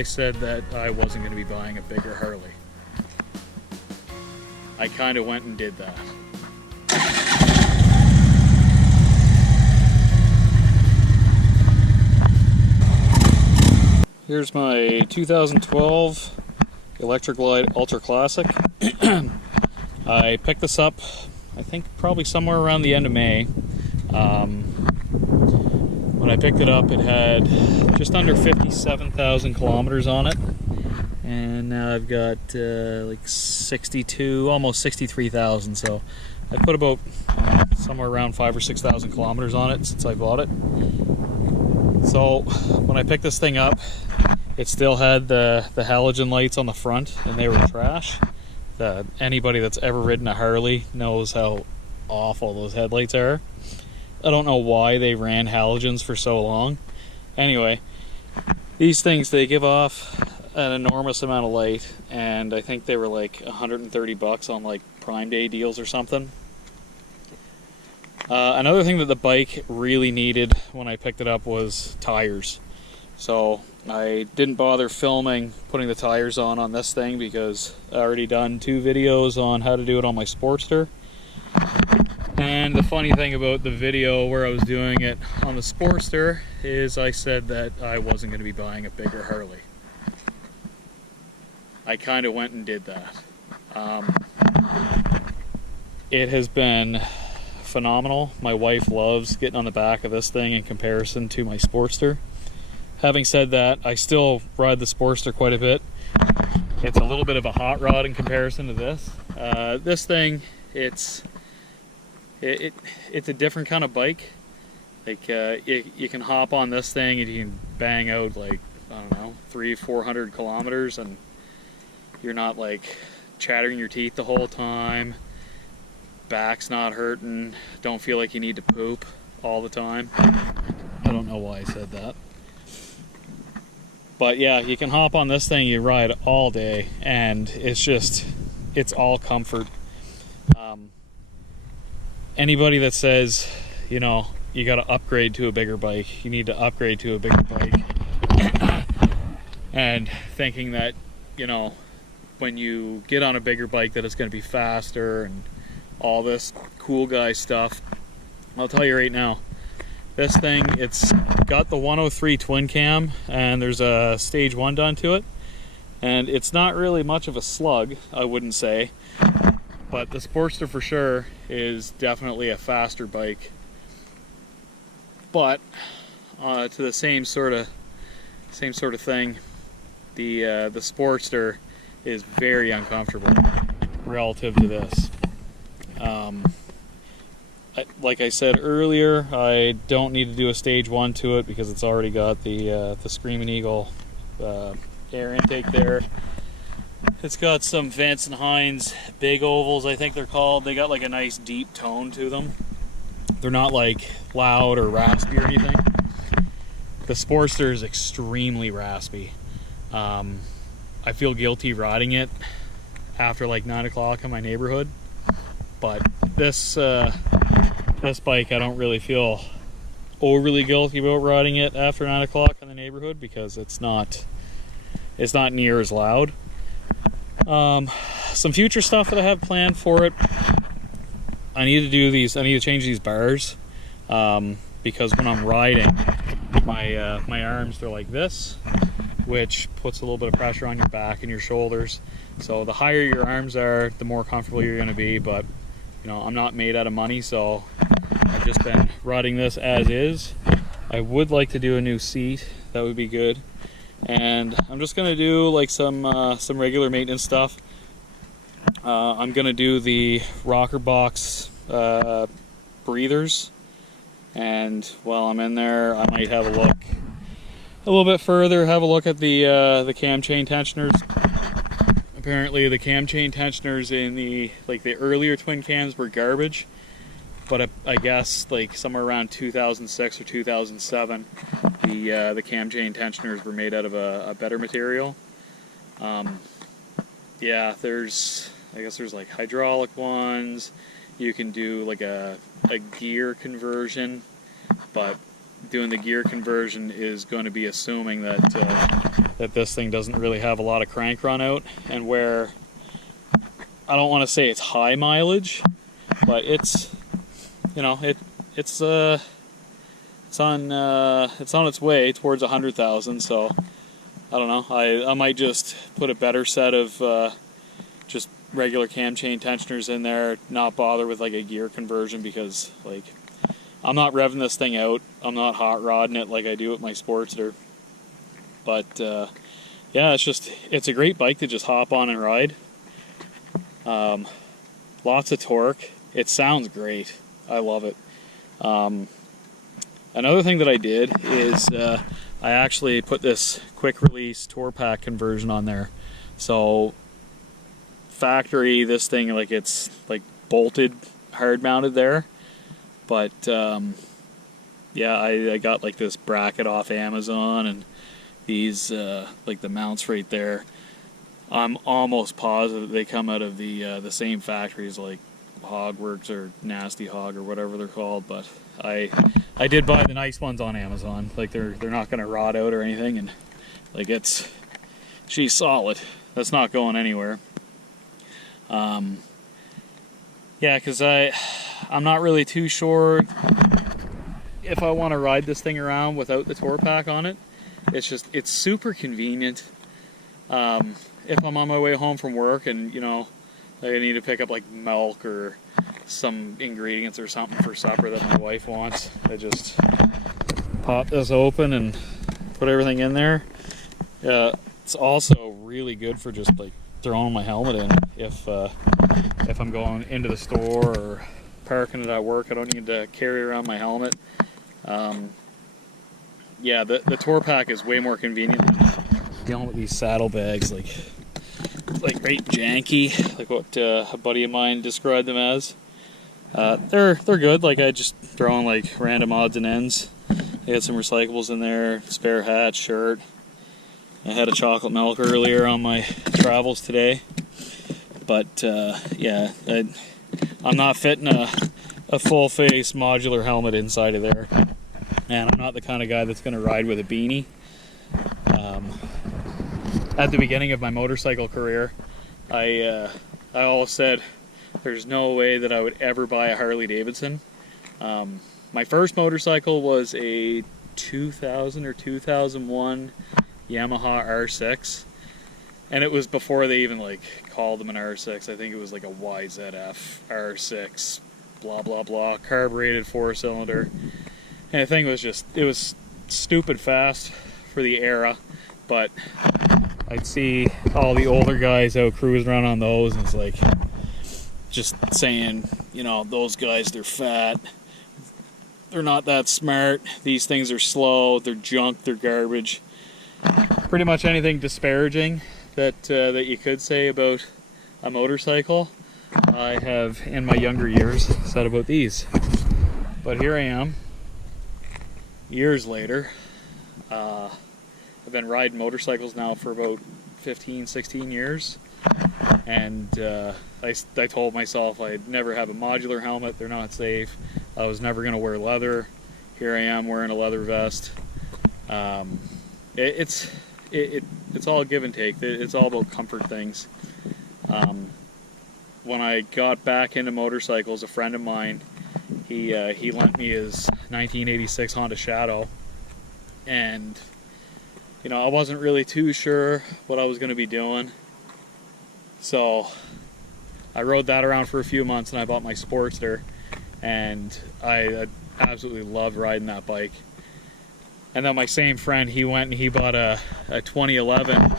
I said that I wasn't going to be buying a bigger Harley. I kind of went and did that. Here's my 2012 Electra Glide Ultra Classic. I picked this up, I think probably somewhere around the end of May. When I picked it up, it had just under 57,000 kilometers on it, and now I've got like 62, almost 63,000. So I put about somewhere around 5,000 or 6,000 kilometers on it since I bought it. So when I picked this thing up, it still had the halogen lights on the front, and they were trash. Anybody that's ever ridden a Harley knows how awful those headlights are. I don't know why they ran halogens for so long. Anyway, these things, they give off an enormous amount of light, and I think they were like 130 bucks on like Prime Day deals or something. Another thing that the bike really needed when I picked it up was tires. So I didn't bother filming putting the tires on this thing because I already done 2 videos on how to do it on my Sportster. And the funny thing about the video where I was doing it on the Sportster is I said that I wasn't going to be buying a bigger Harley. I kind of went and did that. It has been phenomenal. My wife loves getting on the back of this thing in comparison to my Sportster. Having said that, I still ride the Sportster quite a bit. It's a little bit of a hot rod in comparison to this. This thing, it's a different kind of bike. Like you can hop on this thing and you can bang out like, I don't know, 300-400 kilometers, and you're not like chattering your teeth the whole time. Back's not hurting. Don't feel like you need to poop all the time. I don't know why I said that. But yeah, you can hop on this thing, you ride all day, and it's all comfort. Anybody that says, you know, you got to upgrade to a bigger bike, you need to upgrade to a bigger bike, and thinking that, you know, when you get on a bigger bike that it's going to be faster and all this cool guy stuff, I'll tell you right now, this thing, it's got the 103 twin cam, and there's a stage 1 done to it, and it's not really much of a slug, I wouldn't say, but the Sportster for sure is definitely a faster bike. But to the same sort of thing, the Sportster is very uncomfortable relative to this. Like I said earlier, I don't need to do a stage 1 to it because it's already got the Screaming Eagle air intake there. It's got some Vance & Hines big ovals, I think they're called. They got like a nice deep tone to them. They're not like loud or raspy or anything. The Sportster is extremely raspy. I feel guilty riding it after like 9 o'clock in my neighborhood, but this bike I don't really feel overly guilty about riding it after 9 o'clock in the neighborhood because it's not near as loud. Some future stuff that I have planned for it, I need to change these bars, because when I'm riding, my arms, they're like this, which puts a little bit of pressure on your back and your shoulders. So the higher your arms are, the more comfortable you're going to be, but you know, I'm not made out of money, so I've just been riding this as is. I would like to do a new seat, that would be good. And I'm just gonna do like some regular maintenance stuff. I'm gonna do the rocker box breathers, and while I'm in there, I might have a look a little bit further, have a look at the cam chain tensioners. Apparently, the cam chain tensioners in the earlier twin cams were garbage, but I guess like somewhere around 2006 or 2007. The cam chain tensioners were made out of a better material. Yeah, I guess there's like hydraulic ones. You can do like a gear conversion, but doing the gear conversion is going to be assuming that that this thing doesn't really have a lot of crank run out, and where I don't want to say it's high mileage, but it's, you know, it's on its way towards 100,000. So I don't know. I might just put a better set of just regular cam chain tensioners in there, not bother with like a gear conversion, because like I'm not revving this thing out. I'm not hot rodding it like I do with my Sportster. But yeah, it's a great bike to just hop on and ride. Lots of torque. It sounds great. I love it. Another thing that I did is I actually put this quick release tour pack conversion on there. So factory, this thing, like, it's like bolted hard mounted there, but yeah, I got like this bracket off Amazon, and these like the mounts right there, I'm almost positive they come out of the same factories, like Hogworks or Nasty Hog or whatever they're called. But I did buy the nice ones on Amazon. Like they're not gonna rot out or anything, and like she's solid. That's not going anywhere. Yeah, because I'm not really too sure if I want to ride this thing around without the tour pack on it. It's super convenient. If I'm on my way home from work and, you know, I need to pick up like milk or some ingredients or something for supper that my wife wants, I just pop this open and put everything in there. It's also really good for just like throwing my helmet in if I'm going into the store or parking it at work. I don't need to carry around my helmet. Yeah, the tour pack is way more convenient than dealing with these saddlebags, like right janky, like what a buddy of mine described them as. They're good. Like, I just throw in like random odds and ends. I had some recyclables in there, spare hat, shirt. I had a chocolate milk earlier on my travels today. But yeah, I'm not fitting a full face modular helmet inside of there, and I'm not the kind of guy that's going to ride with a beanie. At the beginning of my motorcycle career, I always said there's no way that I would ever buy a Harley Davidson. My first motorcycle was a 2000 or 2001 Yamaha R6, and it was before they even like called them an R6. I think it was like a YZF R6 blah blah blah, carbureted 4-cylinder, and the thing was it was stupid fast for the era. But I'd see all the older guys out cruising around on those, and it's like just saying, you know, those guys, they're fat, they're not that smart, these things are slow, they're junk, they're garbage. Pretty much anything disparaging that you could say about a motorcycle, I have in my younger years said about these. But here I am, years later. I've been riding motorcycles now for about 15, 16 years, and I told myself I'd never have a modular helmet. They're not safe. I was never going to wear leather. Here I am wearing a leather vest. It's all give and take. It's all about comfort things. When I got back into motorcycles, a friend of mine, he lent me his 1986 Honda Shadow, and you know, I wasn't really too sure what I was going to be doing, so I rode that around for a few months, and I bought my Sportster, and I absolutely loved riding that bike. And then my same friend, he went and he bought a 2011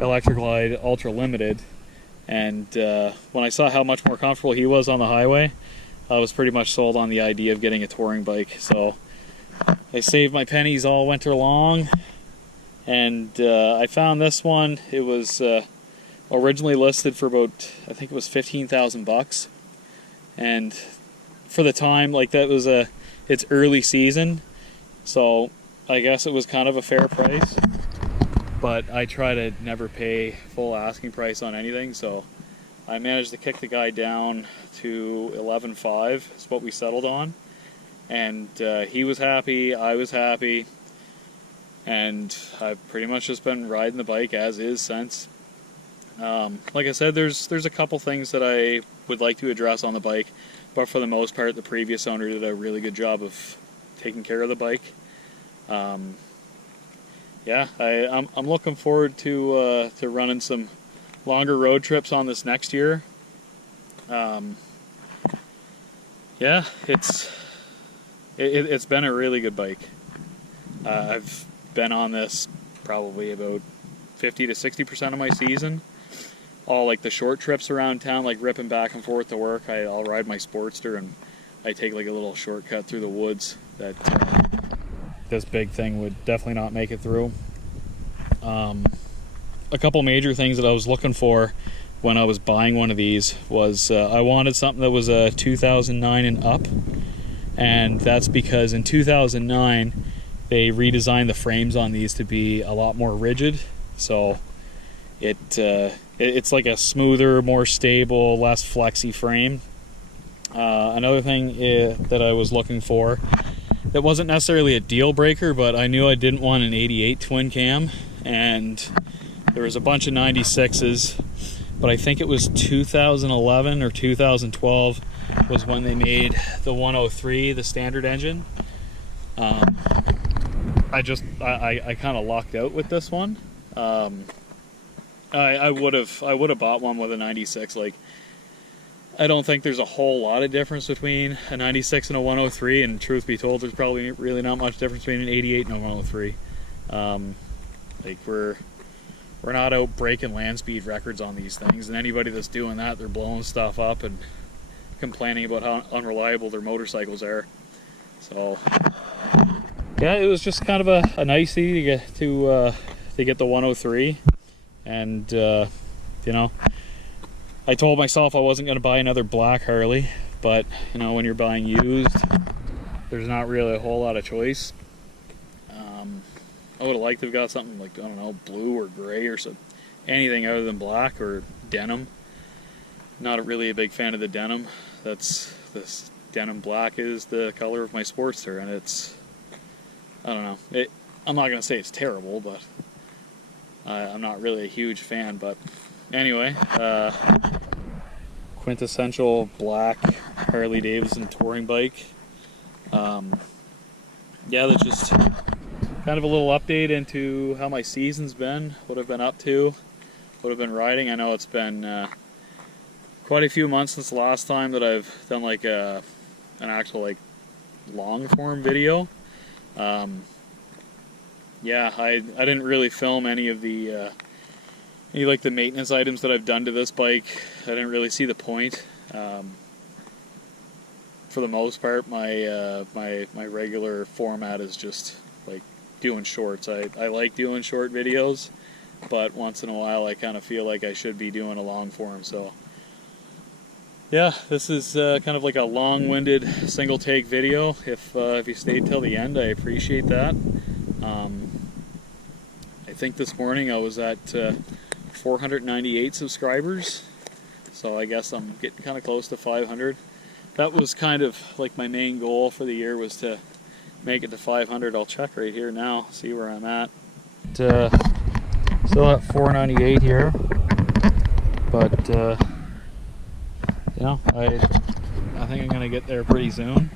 Electra Glide Ultra Limited, and when I saw how much more comfortable he was on the highway, I was pretty much sold on the idea of getting a touring bike. So I saved my pennies all winter long, and I found this one. It was originally listed for about, I think it was 15,000 bucks, and for the time, like, that was its early season, so I guess it was kind of a fair price. But I try to never pay full asking price on anything, so I managed to kick the guy down to 11.5 is what we settled on. And he was happy, I was happy, and I've pretty much just been riding the bike as is since. Like I said, there's a couple things that I would like to address on the bike, but for the most part, the previous owner did a really good job of taking care of the bike. Yeah, I'm looking forward to running some longer road trips on this next year. Yeah, it's been a really good bike. I've been on this probably about 50 to 60% of my season. All like the short trips around town, like ripping back and forth to work, I'll ride my Sportster and I take like a little shortcut through the woods that this big thing would definitely not make it through. A couple major things that I was looking for when I was buying one of these was I wanted something that was a 2009 and up, and that's because in 2009 they redesigned the frames on these to be a lot more rigid, so it's like a smoother, more stable, less flexy frame. Another thing that I was looking for that wasn't necessarily a deal breaker, but I knew I didn't want an 88 twin cam, and there was a bunch of 96s, but I think it was 2011 or 2012 was when they made the 103, the standard engine. I kind of lucked out with this one. I would have bought one with a 96. Like, I don't think there's a whole lot of difference between a 96 and a 103, and truth be told, there's probably really not much difference between an 88 and a 103. Like, we're not out breaking land speed records on these things, and anybody that's doing that, they're blowing stuff up and complaining about how unreliable their motorcycles are. So yeah, it was just kind of a nicety to get the 103. And you know, I told myself I wasn't going to buy another black Harley, but you know, when you're buying used, there's not really a whole lot of choice. I would have liked to have got something like, I don't know, blue or gray or something, anything other than black or denim. Not really a big fan of the denim. This denim black is the color of my Sportster, and it's, I don't know, I'm not going to say it's terrible, but I'm not really a huge fan. But anyway, quintessential black Harley Davidson touring bike. Yeah, that's just kind of a little update into how my season's been, what I've been up to, what I've been riding. I know it's been quite a few months since the last time that I've done like an actual like long form video. Yeah, I didn't really film any of the like the maintenance items that I've done to this bike. I didn't really see the point. For the most part, my regular format is just like doing shorts. I like doing short videos, but once in a while I kind of feel like I should be doing a long form. So yeah, this is kind of like a long-winded single take video. If you stayed till the end, I appreciate that. I think this morning I was at 498 subscribers, so I guess I'm getting kind of close to 500. That was kind of like my main goal for the year, was to make it to 500. I'll check right here now, see where I'm at. Still at 498 here, but you know, I think I'm gonna get there pretty soon.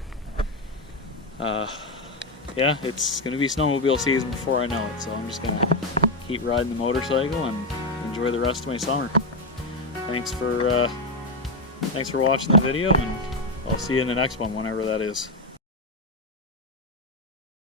Yeah, it's gonna be snowmobile season before I know it, so I'm just gonna keep riding the motorcycle and enjoy the rest of my summer. Thanks for watching the video, and I'll see you in the next one, whenever that is.